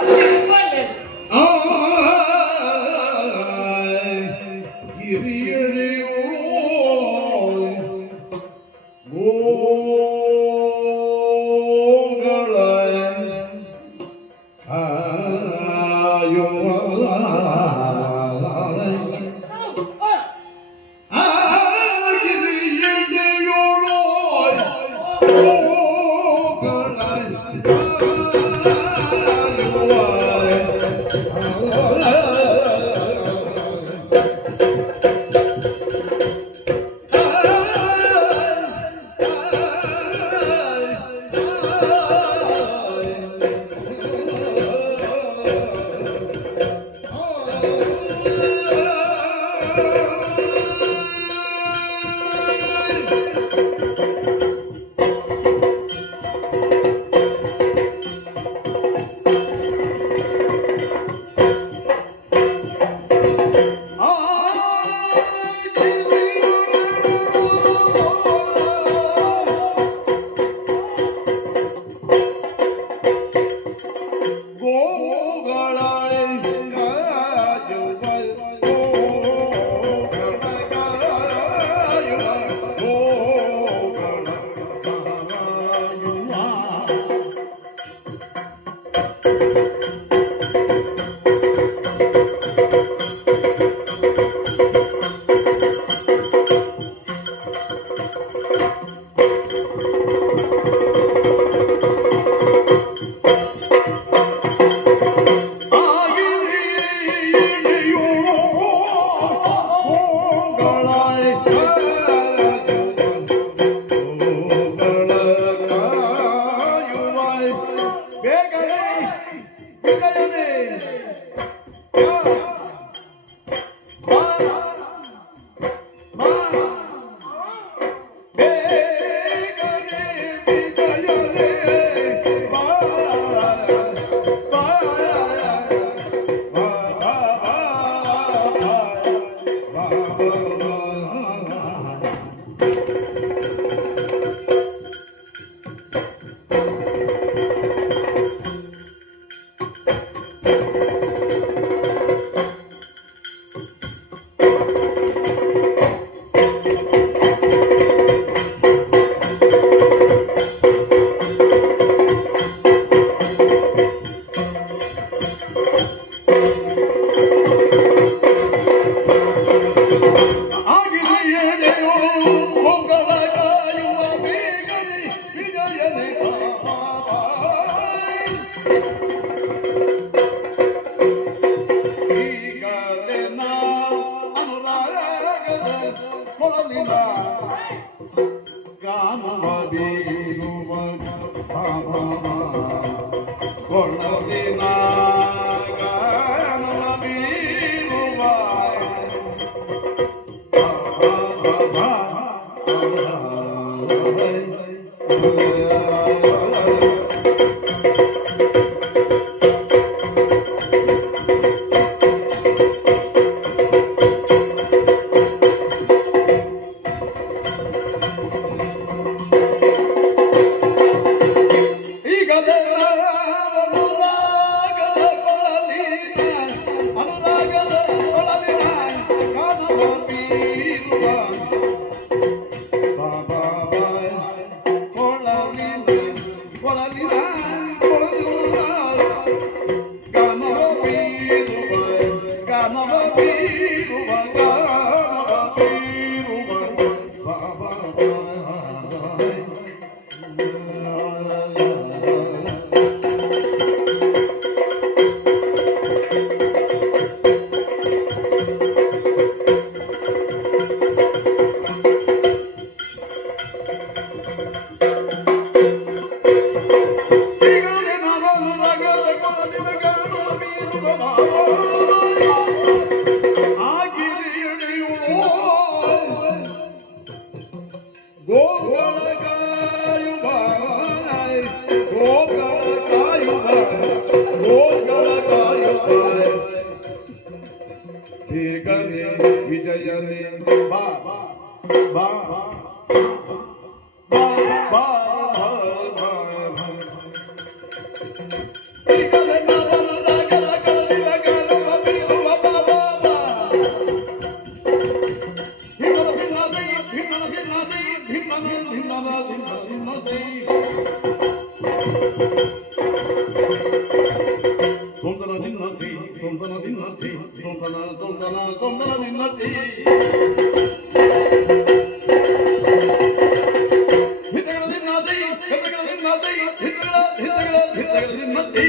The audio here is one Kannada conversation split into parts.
Bye. ತೊಂದನ ನಿನ್ನತಿ ಹಿತಗಳದಿನ್ನತಿ ಹಿತಗಳದಿನ್ನತಿ ಹಿತಗಳದಿನ್ನತಿ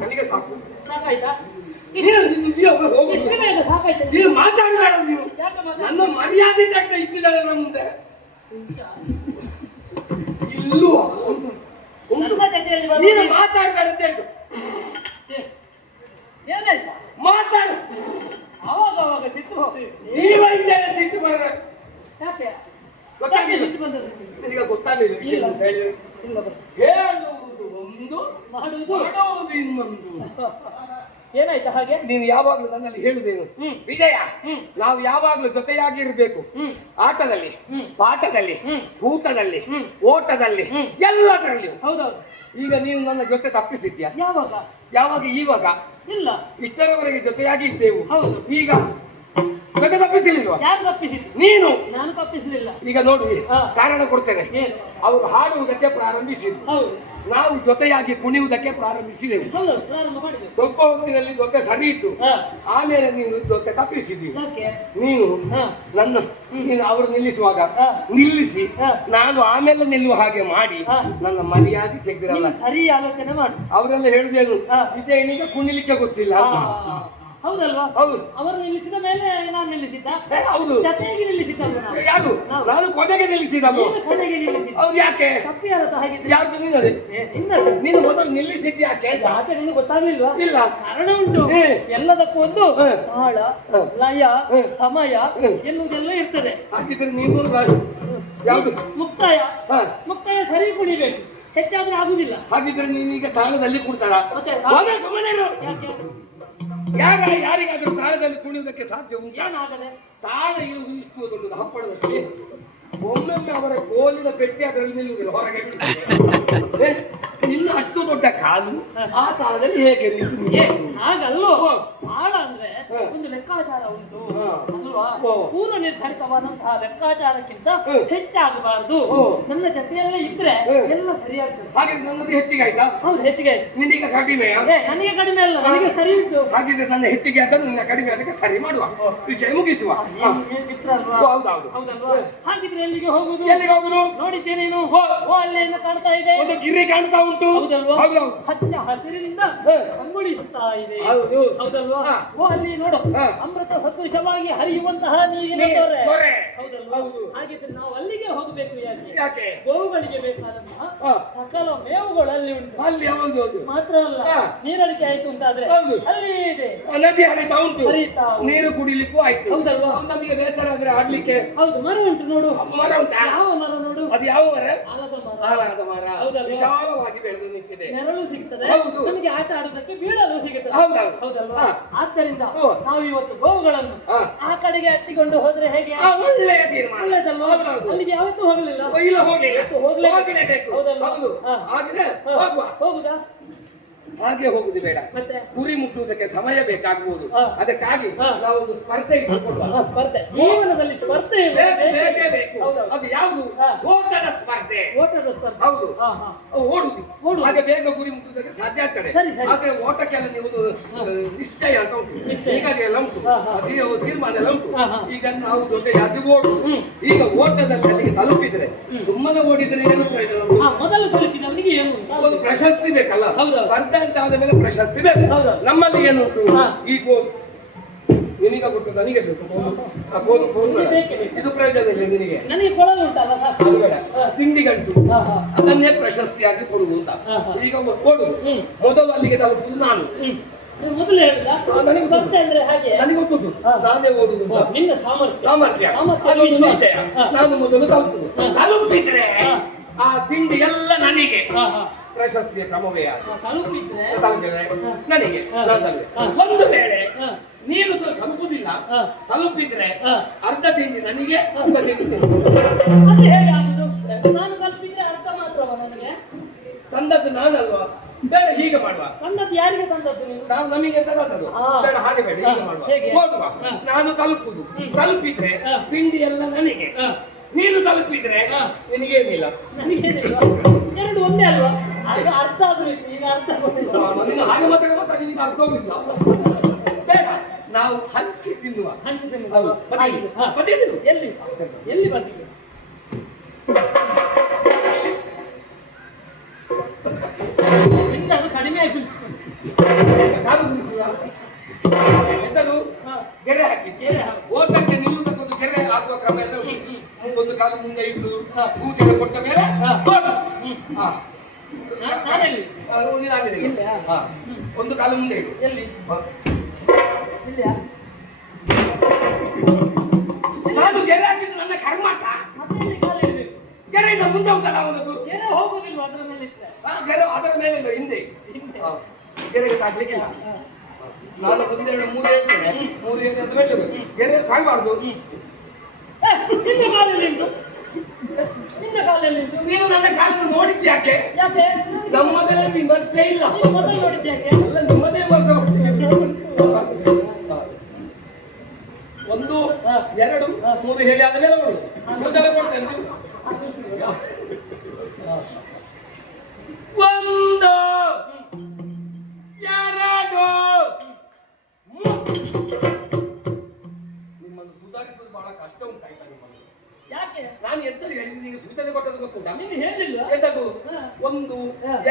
ನನಗೆ ಸಾಕು. ಸಾಕಾಯ್ತಾ? ನೀನು ಮಾತಾಡಬೇಡ. ನೀವು ನನ್ನ ಮರ್ಯಾದೆ ತಕ್ಕ ಇಷ್ಟು ಜನ ನಮ್ಮ ಮುಂದೆ ಇಲ್ಲೂ ನೀನು ಮಾತಾಡಬೇಡ ಅಂತ ಹೇಳ್ತು. ಏನಾಯ್ತಾ? ಮಾತಾಡು. ಅವಾಗ ಅವಾಗ ಸಿಟ್ಟು ಹೋಗ್ತೀವಿ. ನೀವೈದ್ದೇನೆ ಸಿಟ್ಟು ಬರ. ಯಾಕೆ ಗೊತ್ತಾಗಿಲ್ಲ. ಸಿಟ್ಟು ಬಂದದ್ದು ನಿನಗೆ ಗೊತ್ತಾಗಲಿಲ್ಲ ವಿಷಯ ಅಂತ ಹೇಳಿದ್ರೆ ಹೇಳುವುದು ಒಂದು ಮಾಡುವುದು ಇನ್ನೊಂದು. ಏನಾಯ್ತಾ ಹಾಗೆ? ನೀನು ಯಾವಾಗ್ಲೂ ನನ್ನಲ್ಲಿ ಹೇಳುದೇನು ವಿಜಯ, ನಾವು ಯಾವಾಗ್ಲೂ ಜೊತೆಯಾಗಿರ್ಬೇಕು. ಆಟದಲ್ಲಿ, ಪಾಠದಲ್ಲಿ, ಊಟದಲ್ಲಿ, ಓಟದಲ್ಲಿ, ಎಲ್ಲದರಲ್ಲಿಯೂ. ಹೌದೌದು. ಈಗ ನೀನು ನನ್ನ ಜೊತೆ ತಪ್ಪಿಸಿದ್ಯಾ? ಯಾವಾಗ? ಇವಾಗ ಇಲ್ಲ. ಇಷ್ಟರವರೆಗೆ ಜೊತೆಯಾಗಿ ಇದ್ದೆವು. ಹೌದು. ಈಗ ಜೊತೆ ತಪ್ಪಿಸಲಿಲ್ವಾ? ಯಾರು ತಪ್ಪಿಸಿದ್ರು? ನೀನು. ನಾನು ತಪ್ಪಿಸಲಿಲ್ಲ. ಈಗ ನೋಡಿ ಕಾರಣ ಕೊಡ್ತೇನೆ. ಅವರು ಹಾಡುವುದಕ್ಕೆ ಪ್ರಾರಂಭಿಸಿದ್ರು, ಹೌದು. ನಾವು ಜೊತೆಯಾಗಿ ಕುಣಿಯುವುದಕ್ಕೆ ಪ್ರಾರಂಭಿಸಿದೆವು. ಹೌದು, ಪ್ರಾರಂಭ ಮಾಡಿದೆ. ಸ್ವಲ್ಪ ಹೊತ್ತಿನಲ್ಲಿ ಜೊತೆ ಸರಿ ಇತ್ತು. ಆಮೇಲೆ ನೀನು ಜೊತೆ ತಪ್ಪಿಸಿದ್ವಿ. ಯಾಕೆ? ನೀನು ನೀನು ಅವರು ನಿಲ್ಲಿಸುವಾಗ ನಿಲ್ಲಿಸಿ ನಾನು ಆಮೇಲೆ ನಿಲ್ಲುವ ಹಾಗೆ ಮಾಡಿ ನನ್ನ ಮರ್ಯಾದೆ ತೆಗೆದಿರಲ್ಲ. ಸರಿ ಆಲೋಚನೆ ಮಾಡು. ಅವರೆಲ್ಲ ಹೇಳುದೇನು, ವಿಜಯನಿಗೆ ಕುಣಿಲಿಕ್ಕೆ ಗೊತ್ತಿಲ್ಲ. ಹೌದಲ್ವಾ? ಹೌದು. ಅವರು ನಿಲ್ಲಿಸಿದ ಮೇಲೆ ನಾನು ನಿಲ್ಲಿಸಿದ್ದ. ಹೌದು. ಜೊತೆಗೆ ನಿಲ್ಲಿಸಿದ್ದಲ್ವ? ಯಾರು? ನಾನು ಕೊನೆಗೆ ನಿಲ್ಲಿಸಿದಲ್ಲ. ಕೊನೆಗೆ ನಿಲ್ಲಿಸಿದ್ದ. ಹೌದು. ಯಾಕೆ? ತಪ್ಪಿ ಯಾರ ಹಾಗಿದ್ರೆ ಯಾರು? ನೀನು ಮೊದಲು ನಿಲ್ಲಿಸಿದ್ದ ಯಾಕೆ? ಯಾಕೆ ನಿಮ್ಗೆ ಗೊತ್ತಾಗ್ಲಿಲ್ವಾ? ಇಲ್ಲ. ಕಾರಣ ಉಂಟು. ಎಲ್ಲದಕ್ಕೂ ಒಂದು ತಾಳ, ಲಯ, ಸಮಯ ಎನ್ನುವುದೆಲ್ಲ ಇರ್ತದೆ. ಹಾಗಿದ್ರೆ ನೀನು ಯಾವುದು? ಮುಕ್ತಾಯ. ಮುಕ್ತಾಯ ಸರಿ ಕುಣಿಬೇಕು, ಹೆಚ್ಚಾದ್ರೆ ಆಗುದಿಲ್ಲ. ಹಾಗಿದ್ರೆ ನೀನೀಗ ತಾಳದಲ್ಲಿ ಕೂಡ್ತಾಳ? ಸುಮ್ಮನೆ ಯಾರಿಗಾದ್ರೂ ತಾಳದಲ್ಲಿ ಕುಣಿಯುವುದಕ್ಕೆ ಸಾಧ್ಯ ಉಂಟು? ಏನಾಗದೆ? ತಾಳ ಇರುವುದು ಇಷ್ಟು ದೊಡ್ಡದು ಹಪ್ಪಳದಕ್ಕೆ. ಒಮ್ಮೊಮ್ಮೆ ಅವರ ಗೋಲಿನ ಪೆಟ್ಟಿ ಅದರಲ್ಲಿ ನಿಲ್ಲುವುದಿಲ್ಲ, ಹೊರಗೆ ಬೀಳುತ್ತದೆ. ಇನ್ನು ಅಷ್ಟು ದೊಡ್ಡ ಕಾಲು ಆ ತಾಳದಲ್ಲಿ ಹೇಗೆ ಹಾಗಲ್ಲೋ. ತಾಳ ಅಂದ್ರೆ ಒಂದು ಲೆಕ್ಕಾಚಾರ ಉಂಟು ಅಲ್ವಾ? ಪೂರ್ವ ನಿರ್ಧರಿತವಾದಂತಹ ಲೆಕ್ಕಾಚಾರಕ್ಕಿಂತ ಹೆಚ್ಚಾಗಬಾರದು. ನನ್ನ ಜೊತೆಯಲ್ಲೇ ಇದ್ರೆ ಎಲ್ಲ ಸರಿಯಾಗ್ತದೆ. ಹಾಗೆ ನನ್ನದು ಹೆಚ್ಚಿಗೆ ಆಯ್ತಾ? ಹೌದು, ಹೆಚ್ಚಿಗೆ ಆಯ್ತು. ನಿನ್ನೀಗ ಕಡಿಮೆಯಾ? ನನಗೆ ಕಡಿಮೆ ಅಲ್ಲ, ನನಗೆ ಸರಿ ಉಂಟು. ಹಾಗಿದ್ರೆ ನನ್ನ ಹೆಚ್ಚಿಗೆ ಆದ ನಿನ್ನ ಕಡಿಮೆ ಅದಕ್ಕೆ ಸರಿ ಮಾಡುವ, ವಿಷಯ ಮುಗಿಸುವ. ಹೌದೌದು. ಹೌದಲ್ವಾ? ಹಾಗಿದ್ರೆ ಎಲ್ಲಿಗೆ ಹೋಗುದು? ಎಲ್ಲಿಗೆ ಹೋಗುದು? ನೋಡಿದ್ದೇನೆ ನೀನು. ಅಲ್ಲೇನು ಕಾಣ್ತಾ ಇದೆ? ಒಂದು ಗಿರಿ ಕಾಣ್ತಾ ಉಂಟು. ಹೌದಲ್ವಾ? ಹಚ್ಚ ಹಸಿರಿನಿಂದ ಕಂಗೊಳಿಸುತ್ತಾ ಇದೆ. ಹೌದಲ್ವಾ? ಅಲ್ಲಿ ನೋಡು, ಅಮೃತ ಸದೃಶವಾಗಿ ಹರಿಯುವಂತಹ ನೀರಿನ ತೊರೆ. ಹೌದಲ್ವಾ? ಹಾಗಿದ್ರೆ ನಾವು ಅಲ್ಲಿಗೆ ಹೋಗಬೇಕು. ಯಾಕೆ? ಗೋವುಗಳಿಗೆ ಬೇಕಾದಂತಹ ಸಕಲ ಮೇವುಗಳು ಅಲ್ಲಿ ಉಂಟು. ಅಲ್ಲಿ ಹೌದು. ಮಾತ್ರ ಅಲ್ಲ, ನೀರಡಿಕೆ ಆಯ್ತು ಅಂತಾದ್ರೆ ಅಲ್ಲಿ ಇದೆ, ನದಿ ಹರಿತಾ ಉಂಟು, ಹರಿತಾ ನೀರು ಕುಡಿಲಿಕ್ಕೂ ಆಯ್ತು. ಹೌದಲ್ವಾ? ನಮಗೆ ಬೇಸರ ಆದ್ರೆ ಆಡ್ಲಿಕ್ಕೆ ಹೌದು, ಮರ ಉಂಟು ನೋಡು. ಮರ ಉಂಟಾ? ಯಾವ ಮರ ನೋಡು? ಅದು ಯಾವ ಮರ? ಆಲದ ಮರ. ಹೌದಲ್ವಾ? ವಿಶಾಲವಾಗಿ ಬೆಳೆದು ನಿಂತಿದೆ. ನೆರಳು ಸಿಗ್ತದೆ, ಹೌದು. ನಮಗೆ ಆಟ ಆಡೋದಕ್ಕೆ ಬೀಳಲು ಸಿಗುತ್ತದೆ. ಹೌದಲ್ವಾ? ಆದ್ದರಿಂದ ನಾವು ಇವತ್ತು ಗೋವುಗಳನ್ನು ಆ ಕಡೆಗೆ ಹತ್ತಿಕೊಂಡು ಹೋದ್ರೆ ಹೇಗೆ? ಒಳ್ಳೆಯ ತೀರ್ಮಾನ. ಒಳ್ಳೆದಲ್ವಾ? ಅಲ್ಲಿಗೆ ಯಾವತ್ತೂ ಹೋಗಲಿಲ್ಲ. ಹೋಗಲೇಬೇಕು. ಹೋಗುದಾ? ಹಾಗೆ ಹೋಗುದು ಬೇಡ. ಮತ್ತೆ ಗುರಿ ಮುಟ್ಟುವುದಕ್ಕೆ ಸಮಯ ಬೇಕಾಗಬಹುದು. ಅದಕ್ಕಾಗಿ ನಾವು ಒಂದು ಸ್ಪರ್ಧೆ ಇಟ್ಟುಕೊಳ್ಳುವ. ಸ್ಪರ್ಧೆ, ಜೀವನದಲ್ಲಿ ಸ್ಪರ್ಧೆ ಬೇಕೇ ಬೇಕು. ಅದು ಯಾವುದು? ಓಟದ ಸ್ಪರ್ಧೆ. ಓಟದ ಸ್ಪರ್ಧೆ. ಹೌದು. ಓಡುದು. ಹಾಗೆ ಬೇಗ ಗುರಿ ಮುಟ್ಟುವುದಕ್ಕೆ ಸಾಧ್ಯ ಆಗ್ತದೆ. ಆದ್ರೆ ಓಟಕ್ಕೆಲ್ಲ ನೀವು ನಿಶ್ಚಯ ಅಂತ ಉಂಟು, ಹೀಗಾಗಿ ಎಲ್ಲ ಉಂಟು, ತೀರ್ಮಾನ ಎಲ್ಲ ಉಂಟು. ಈಗ ನಾವು ಜೊತೆಯಾಗಿ ಓಡುದು. ಈಗ ಓಟದಲ್ಲಿ ಅಲ್ಲಿಗೆ ತಲುಪಿದ್ರೆ ಸುಮ್ಮನೆ ಓಡಿದ್ರೆ ಏನು ಪ್ರಯೋಜನ? ಮೊದಲು ತಲುಪಿದವನಿಗೆ ಏನು? ಒಂದು ಪ್ರಶಸ್ತಿ ಬೇಕಲ್ಲ. ಸ್ಪರ್ಧೆ ಅಂತ ಆದ ಮೇಲೆ ಪ್ರಶಸ್ತಿ ಬೇಕು. ನಮ್ಮಲ್ಲಿ ಏನುಂಟು? ಈ ಗೋಲು ನಿನಗ ಕೊಟ್ಟು ನನಗೆ ಬೇಕು. ಇದು ಪ್ರಯೋಜನ ಇಲ್ಲ ನಿನಗೆ. ನನಗೆ ಕೊಡಲು ಉಂಟಲ್ಲ, ಅದು ಬೇಡ. ತಿಂಡಿಗಂಟು ಅದನ್ನೇ ಪ್ರಶಸ್ತಿಯಾಗಿ ಕೊಡುವುದು ಅಂತ. ಈಗ ಕೊಡು. ಮೊದಲು ಅಲ್ಲಿಗೆ ತಲುಪುದು ನಾನು. ಮೊದಲು ಹೇಳಿದ ನನಗೆ ಬರ್ತೇ ಅಂದ್ರೆ ಹಾಗೆ ನನಗೆ ಗೊತ್ತುಂಟು, ನಾನೇ ಓಡುದು. ನಿನ್ನ ಸಾಮರ್ಥ್ಯ ನಾನು ಮೊದಲು ತಲುಪುದು. ತಲುಪಿದ್ರೆ ಆ ತಿಂಡಿ ಎಲ್ಲ ನನಗೆ ಹಾ ಹಾ ಪ್ರಶಸ್ತಿಯ ಕ್ರಮವೇ ಆಗ ತಲುಪಿದ್ರೆ ನನಗೆ ಹಾ. ಒಂದು ವೇಳೆ ಹಾ. ನೀನು ತಲುಪುದಿಲ್ಲ ಹಾ. ತಲುಪಿದ್ರೆ ಹಾ. ಅರ್ಧ ತಿಂಡಿ ನನಗೆ ಅರ್ಧ ತಿಂಡಿ ನಿನಗೆ. ಅದು ಹೇಗೆ ಆಗುದು? ನಾನು ತಲುಪಿದ್ರೆ ಅರ್ಥ ಮಾತ್ರವ ನನಗೆ? ತಂದದ್ದು ನಾನಲ್ವಾ? ಬೇಡ ಹೀಗೆ ಮಾಡುವ, ತಂದದ್ದು ಯಾರಿಗೆ ತಂದದ್ದು ನೀವು? ನಾವು ನಮಗೆ ತರದದು. ಹಾ. ಬೇಡ ಹಾಗೆ ಬೇಡ ಹೀಗೆ ಹಾ. ಮಾಡುವ, ಹೇಗೆ? ಹೋಗುವ. ಹಾ. ನಾನು ತಲುಪುದು, ತಲುಪಿದ್ರೆ ಹಾ. ತಿಂಡಿ ಎಲ್ಲ ನನಗೆ, ಹಾ. ನೀನು ತಲುಪಿದ್ರೆ ಹಾ. ನಿನಗೇನಿಲ್ಲ. ನನಗೇನಿಲ್ವಾ? ಎರಡು ಒಂದೇ ಅಲ್ವಾ? ಅದು ಅರ್ಥ ಆದ್ರೂ ಇತ್ತು, ಈಗ ಅರ್ಥ ಆಗುದಿಲ್ಲ. ನೀನು ಹಾಗೆ ಮಾತಾಡುವ ನಿನಗೆ ಅರ್ಥ ಹೋಗಿಲ್ಲ. ಬೇಡ, ನಾವು ಹಂಚಿ ತಿನ್ನುವ. ಹಂಚಿ ತಿನ್ನುವ. ಹೌದು. ಆಯ್ತು. ಹಾ. ಬದಿಯದು. ಎಲ್ಲಿ ಎಲ್ಲಿ ಬಂದಿದೆ? ನಿಂದು ಅದು ಕಡಿಮೆ ಆಯ್ತು. ಕಾಲು ಗುಣಿಸುವ. ಎಂತದು? ಹಾ. ಗೆರೆ ಹಾಕಿ ಗೆರೆ ಹಾಕು. ಓಟಕ್ಕೆ ನಿಲ್ಲುವುದಕ್ಕೊಂದು ಗೆರೆ ಹಾಕುವ ಕ್ರಮ ಎಲ್ಲ ಉಂಟು. ಒಂದು ಕಾಲು ಮುಂದೆ ಇಟ್ಟು ಪೂಜೆಗೆ ಕೊಟ್ಟ ಮೇಲೆ ಓಡು. ಹಾ. ನಾನೆಲ್ಲಿ? ನೀನು ಆಗಿದೆ. ಇಲ್ಲ. ಹಾ. ಒಂದು ಕಾಲು ಮುಂದೆ ಇಡು. ಎಲ್ಲಿ? ಹಾ. ಇಲ್ಲಿಯಾ? ನಾನು ಗೆರೆ ಹಾಕಿದ್ದು ನನ್ನ ಕರ್ಮಾತ. ಮತ್ತೆ ಎಲ್ಲಿ ಕಾಲು ಇಡ್ಬೇಕು? ಗೆರೆಯಿಂದ ಮುಂದೆ ಉಂಟಲ್ಲ ಅವನದು. ಏನೋ ಹೋಗುದಿಲ್ವ ಅದರ ಮೇಲೆ ಇಟ್ರೆ? ಗೆರೆ ಅದರ ಮೇಲೆ ಇಲ್ಲ, ಹಿಂದೆ. ಹಿಂದೆ. ಹಾ. ಗೆರೆಗೆ ಸಾಕ್ಲಿಕ್ಕಿಲ್ಲ. ಹಾ. ನಾನು ಒಂದೆರಡು ಮೂರು ಹೇಳ್ತೇನೆ, ಮೂರು ಹೇಳಿ ಅಂತ ಹೇಳಬೇಕು. ಗೆರೆ ಕಾಯಬಾರ್ದು. ಏ, ನಿನ್ನ ಕಾಲಲ್ಲಿ ಉಂಟು. ನಿನ್ನ ಕಾಲಲ್ಲಿ ಉಂಟು. ನೀನು ನನ್ನ ಕಾಲನ್ನು ನೋಡಿದ್ದು ಯಾಕೆ? ಯಾಕೆ? ನಮ್ಮದರಲ್ಲಿ ವಿಮರ್ಶೆ ಇಲ್ಲ. ನೀನು ಮೊದಲು ನೋಡಿದ್ದು ಯಾಕೆ? ಎಲ್ಲ ನಿಮ್ಮದೇ ವರ್ಷ ಒಂದು ಎರಡು ಮೂರು ಹೇಳಿ ಆದ ಮೇಲೆ ನೋಡು. ಸೂಚನೆ ಕೊಡ್ತೇನೆ. ಒಂದು ಎರಡು ನಿಮ್ಮನ್ನು ಸುಧಾರಿಸಲು ಬಹಳ ಕಷ್ಟ ಉಂಟಾಯ್ತಾ ನಿಮ್ಮನ್ನು? ಯಾಕೆ? ನಾನು ಎಂತ ಹೇಳಿದ್ರೆ ನಿಮಗೆ ಸೂಚನೆ ಕೊಟ್ಟದ್ದು ಗೊತ್ತುಂಟಾ? ನೀನು ಹೇಳಿಲ್ವ? ಎಂತದ್ದು? ಒಂದು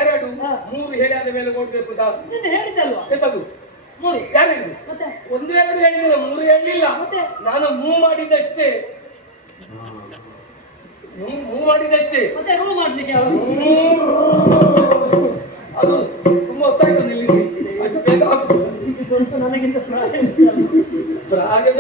ಎರಡು ಮೂರು ಹೇಳಿ ಆದ ಮೇಲೆ ನೋಡ್ಬೇಕು ಅಂತ. ನೀನು ಹೇಳಿದ್ದಲ್ವಾ? ಎಂತದ್ದು? ಮೂರು ಯಾರು ಹೇಳಿದ್ರು? ಮತ್ತೆ ಒಂದು ಎರಡು ಹೇಳಿದ್ರೆ ಮೂರು ಹೇಳಲಿಲ್ಲ. ಮತ್ತೆ? ನಾನು ಮೂವ್ ಮಾಡಿದಷ್ಟೇ. ಮೂವ್ ಮಾಡಿದಷ್ಟೇ. ಮತ್ತೆ ರೂಮ್ ಮಾಡ್ಲಿಕ್ಕೆ ಅವರು ಅದು ತುಂಬಾ ಹೊತ್ತಾಯ್ತು ನಿಲ್ಲಿಸಿ. ಅದು ಬೇಗ ಆಗ್ತದೆ. ನನಗಿಂತ ಪ್ರಾಯ ಹಾಗೆ